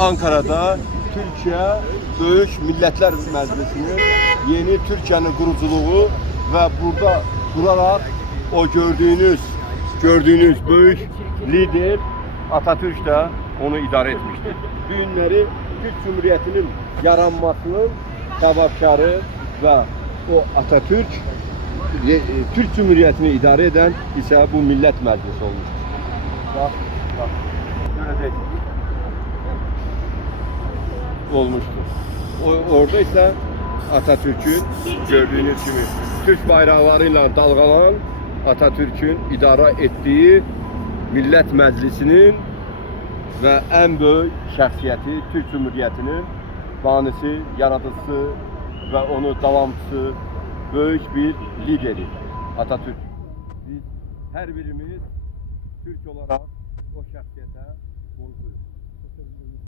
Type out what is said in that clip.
Ankara'da Türkiye Böyük Milletler Meclisi'nin yeni Türkiye'nin kuruculuğu ve burada durarak o gördüğünüz büyük lider Atatürk de onu idare etmiştir. Bu günleri Türk Cumhuriyeti'nin yaranmasının sebepkarı ve o Atatürk Türk Cumhuriyeti'ni idare eden ise bu Millet Meclisi olmuştur. Bak. Göreceksiniz. Olmuştur. Orada ise Atatürk'ün gördüğünüz gibi Türk bayraklarıyla dalgalanan Atatürk'ün idare ettiği Millet Meclisi'nin ve en büyük şahsiyeti Türk Cumhuriyeti'nin banisi, yaratıcısı ve onu devamcısı büyük bir lideri Atatürk. Biz her birimiz Türk olarak o şahsiyete borçluyuz.